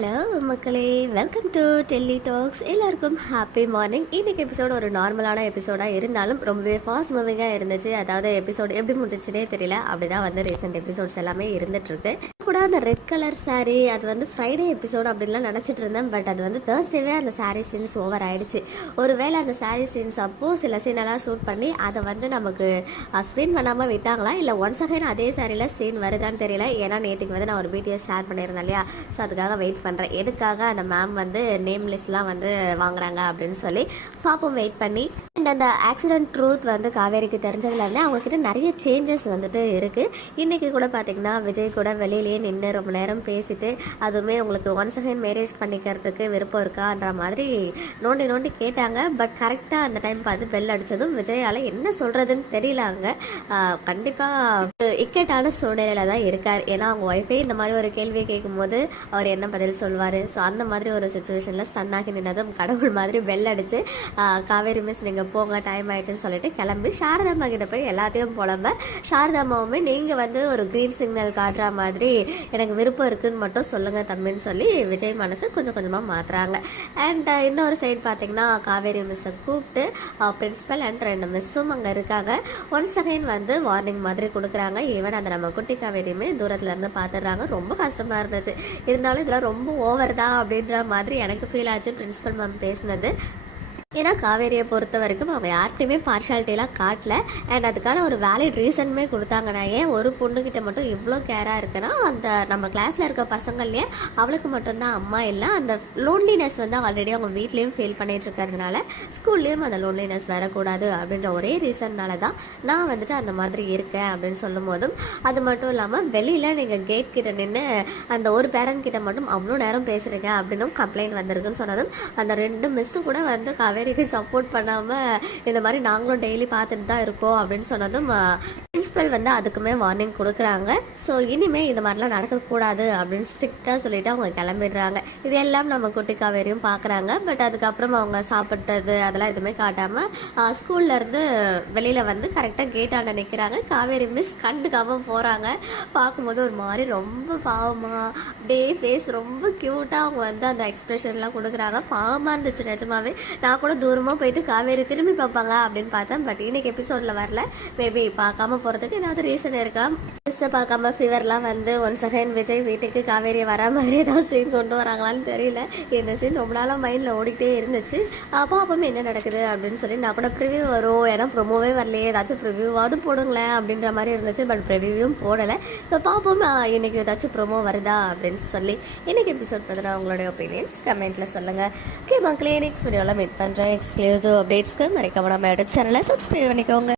Hello மக்களே, welcome to Delhi tax. எல்லாருக்கும் happy morning. இன்னைக்கு எபிசோடு ஒரு நார்மலான எபிசோடாக இருந்தாலும் ரொம்பவே ஃபாஸ்ட் மூவிங்காக இருந்துச்சு. அதாவது எபிசோடு எப்படி முடிஞ்சிச்சுனே தெரியல. அப்படிதான் வந்து ரீசெண்ட் எபிசோட்ஸ் எல்லாமே இருந்துட்டுருக்கு. கூட அந்த ரெட் கலர் சாரீ அது வந்து ஃப்ரைடே எபிசோடு அப்படின்லாம் நினச்சிட்டு இருந்தேன். பட் அது வந்து தேர்ஸ்டேவே அந்த சாரீ சீன்ஸ் ஓவர் ஆயிடுச்சு. ஒருவேளை அந்த சாரீ சீன்ஸ் அப்போ சில சீனெல்லாம் ஷூட் பண்ணி அதை வந்து நமக்கு ஸ்க்ரீன் பண்ணாமல் விட்டாங்களா, இல்லை ஒன்ஸ் அகைன் அதே சாரியில் சீன் வருதான்னு தெரியல. ஏன்னா நேற்றுக்கு வந்து நான் ஒரு வீடியோ ஷேர் பண்ணியிருந்தேன் இல்லையா, ஸோ அதுக்காக வெயிட் பண்ணுறேன். எதுக்காக அந்த மேம் வந்து நேம் லிஸ்ட்லாம் வந்து வாங்குறாங்க அப்படின்னு சொல்லி பார்ப்போம், வெயிட் பண்ணி. அண்ட் அந்த ஆக்சிடென்ட் ட்ரூத் வந்து காவேரிக்கு தெரிஞ்சதுலேருந்து அவங்கக்கிட்ட நிறைய சேஞ்சஸ் வந்துட்டு இருக்குது. இன்றைக்கி கூட பார்த்திங்கன்னா விஜய் கூட வெளியிலேயே நின்று ரொம்ப நேரம் பேசிட்டு, அதுவுமே உங்களுக்கு ஒன்ஸ் அகைன் மேரேஜ் பண்ணிக்கிறதுக்கு விருப்பம் இருக்கான்ற மாதிரி நோண்டி கேட்டாங்க. பட் கரெக்டாக அந்த டைம் பார்த்து பெல் அடித்ததும் விஜயால் என்ன சொல்கிறதுன்னு தெரியலாங்க. கண்டிப்பாக இக்கட்டான சூழ்நிலையில் தான் இருக்கார். ஏன்னா அவங்க ஒய்ஃபே இந்த மாதிரி ஒரு கேள்வியை கேட்கும்போது அவர் என்ன பதில் சொல்வார். ஸோ அந்த மாதிரி ஒரு சுச்சுவேஷனில் ஸ்டன்னாகி நின்னதும் கடவுள் மாதிரி பெல் அடித்து காவேரி மிஸ் நீங்கள் போங்க, டைம் ஆயிடுச்சுன்னு சொல்லிட்டு கிளம்பி சாரதாம்மா கிட்ட போய் எல்லாத்தையும் புலம்ப, சாரதாம்மாவுமே நீங்கள் வந்து ஒரு க்ரீன் சிக்னல் காட்டுற மாதிரி எனக்கு விருப்பம் இருக்குன்னு மட்டும் சொல்லுங்கள் தம்பின்னு சொல்லி விஜய் மனசு கொஞ்சம் கொஞ்சமாக மாற்றுறாங்க. அண்ட் இன்னொரு சைடு பார்த்தீங்கன்னா காவேரி மிஸ்ஸை கூப்பிட்டு பிரின்ஸிபல் அண்ட் 2 மிஸ்ஸும் அங்கே இருக்காங்க. ஒன்ஸ் அகைன் வந்து வார்னிங் மாதிரி கொடுக்குறாங்க. ஈவன் அந்த நம்ம குட்டி காவேரியுமே தூரத்துலேருந்து பார்த்துடுறாங்க. ரொம்ப கஷ்டமாக இருந்துச்சு. இருந்தாலும் இதெல்லாம் ரொம்ப ஓவர் தான் அப்படின்ற மாதிரி எனக்கு ஃபீல் ஆச்சு பிரின்ஸிபல் மேம் பேசினது. ஏன்னா காவேரியை பொறுத்த வரைக்கும் அவங்க யார்கிட்டையுமே பார்ஷாலிட்டிலாம் காட்டல. அண்ட் அதுக்கான ஒரு வேலிட் ரீசனுமே கொடுத்தாங்கன்னா, ஏன் ஒரு பொண்ணுக்கிட்ட மட்டும் இவ்வளோ கேராக இருக்குன்னா, அந்த நம்ம கிளாஸில் இருக்க பசங்கள்லேயே அவளுக்கு மட்டும்தான் அம்மா இல்லை, அந்த லோன்லினஸ் வந்து ஆல்ரெடி அவங்க வீட்லேயும் ஃபீல் பண்ணிட்டு இருக்கிறதுனால ஸ்கூல்லேயும் அந்த லோன்லினஸ் வரக்கூடாது அப்படின்ற ஒரே ரீசன்னால தான் நான் வந்துட்டு அந்த மாதிரி இருக்கேன் அப்படின்னு சொல்லும் போதும், அது மட்டும் இல்லாமல் வெளியில் நீங்கள் கேட் கிட்ட நின்று அந்த ஒரு பேரண்ட் கிட்ட மட்டும் அவ்வளோ நேரம் பேசுகிறீங்க அப்படின்னும் கம்ப்ளைண்ட் வந்திருக்குன்னு சொன்னதும், அந்த 2 மிஸ்ஸு கூட வந்து காவேரிக்கு சப்போர்ட் பண்ணாமல் இந்த மாதிரி நாங்களும் டெய்லி பார்த்துட்டு தான் இருக்கோம் அப்படின்னு சொன்னதும் பிரின்சிபல் வந்து அதுக்குமே வார்னிங் கொடுக்குறாங்க. ஸோ இனிமேல் இந்த மாதிரிலாம் நடக்கக்கூடாது அப்படின்னு ஸ்ட்ரிக்டாக சொல்லிட்டு அவங்க கிளம்பிடுறாங்க. இது எல்லாம் நம்ம குட்டி காவேரியும் பார்க்குறாங்க. பட் அதுக்கப்புறம் அவங்க சாப்பிட்டது அதெல்லாம் எதுவுமே காட்டாமல் ஸ்கூல்லேருந்து வெளியில் வந்து கரெக்டாக கேட்டாண்ட நிற்கிறாங்க. காவேரி மிஸ் கண்டுக்காமல் போகிறாங்க. பார்க்கும்போது ஒரு மாதிரி ரொம்ப பாவமாக அப்படியே ஃபேஸ் ரொம்ப க்யூட்டாக அவங்க வந்து அந்த எக்ஸ்ப்ரெஷன்லாம் கொடுக்குறாங்க. பாவமாக இருந்துச்சு நிஜமாவே. நான் கூட தூரமாக போயிட்டு காவேரி திரும்பி பார்ப்பாங்க அப்படின்னு பார்த்தேன். பட் இன்னைக்கு எபிசோடில் வரல. மேபி பார்க்காம போகிறதுக்கு ஏதாவது ரீசன் இருக்கலாம். மிஸ்ஸை பார்க்காம ஃபீவர்லாம் வந்து ஒன்ஸ் அகைன் விஜய் வீட்டுக்கு காவேரியை வரா மாதிரி ஏதாவது சீன் கொண்டு வராங்களான்னு தெரியல. இந்த சீன் ரொம்ப நாளாக மைண்டில் ஓடிக்கிட்டே இருந்துச்சு. அப்போ என்ன நடக்குது அப்படின்னு சொல்லி நான் கூட ப்ரிவியூ வரும், ஏன்னா ப்ரொமோவே வரலையே, ஏதாச்சும் ப்ரிவியூவாவது போடுங்களேன் அப்படின்ற மாதிரி இருந்துச்சு. பட் ப்ரிவியூவும் போடலை. ஸோ பார்ப்போம் இன்னைக்கு ஏதாச்சும் ப்ரொமோ வருதா அப்படின்னு சொல்லி. இன்னைக்கு எபிசோட் பார்த்தீங்கன்னா உங்களுடைய ஒப்பீனியன்ஸ் கமெண்ட்டில் சொல்லுங்கள். ஓகே மக்களே, நெக்ஸ்ட் வீடியோவில் மீட் பண்ணுறேன். எக்ஸ்க்ளூசிவ் அப்டேட்ஸ்க்கு மறக்காம நம்ம யூடியூப் சேனலை சப்ஸ்கிரைப் பண்ணிக்கோங்க.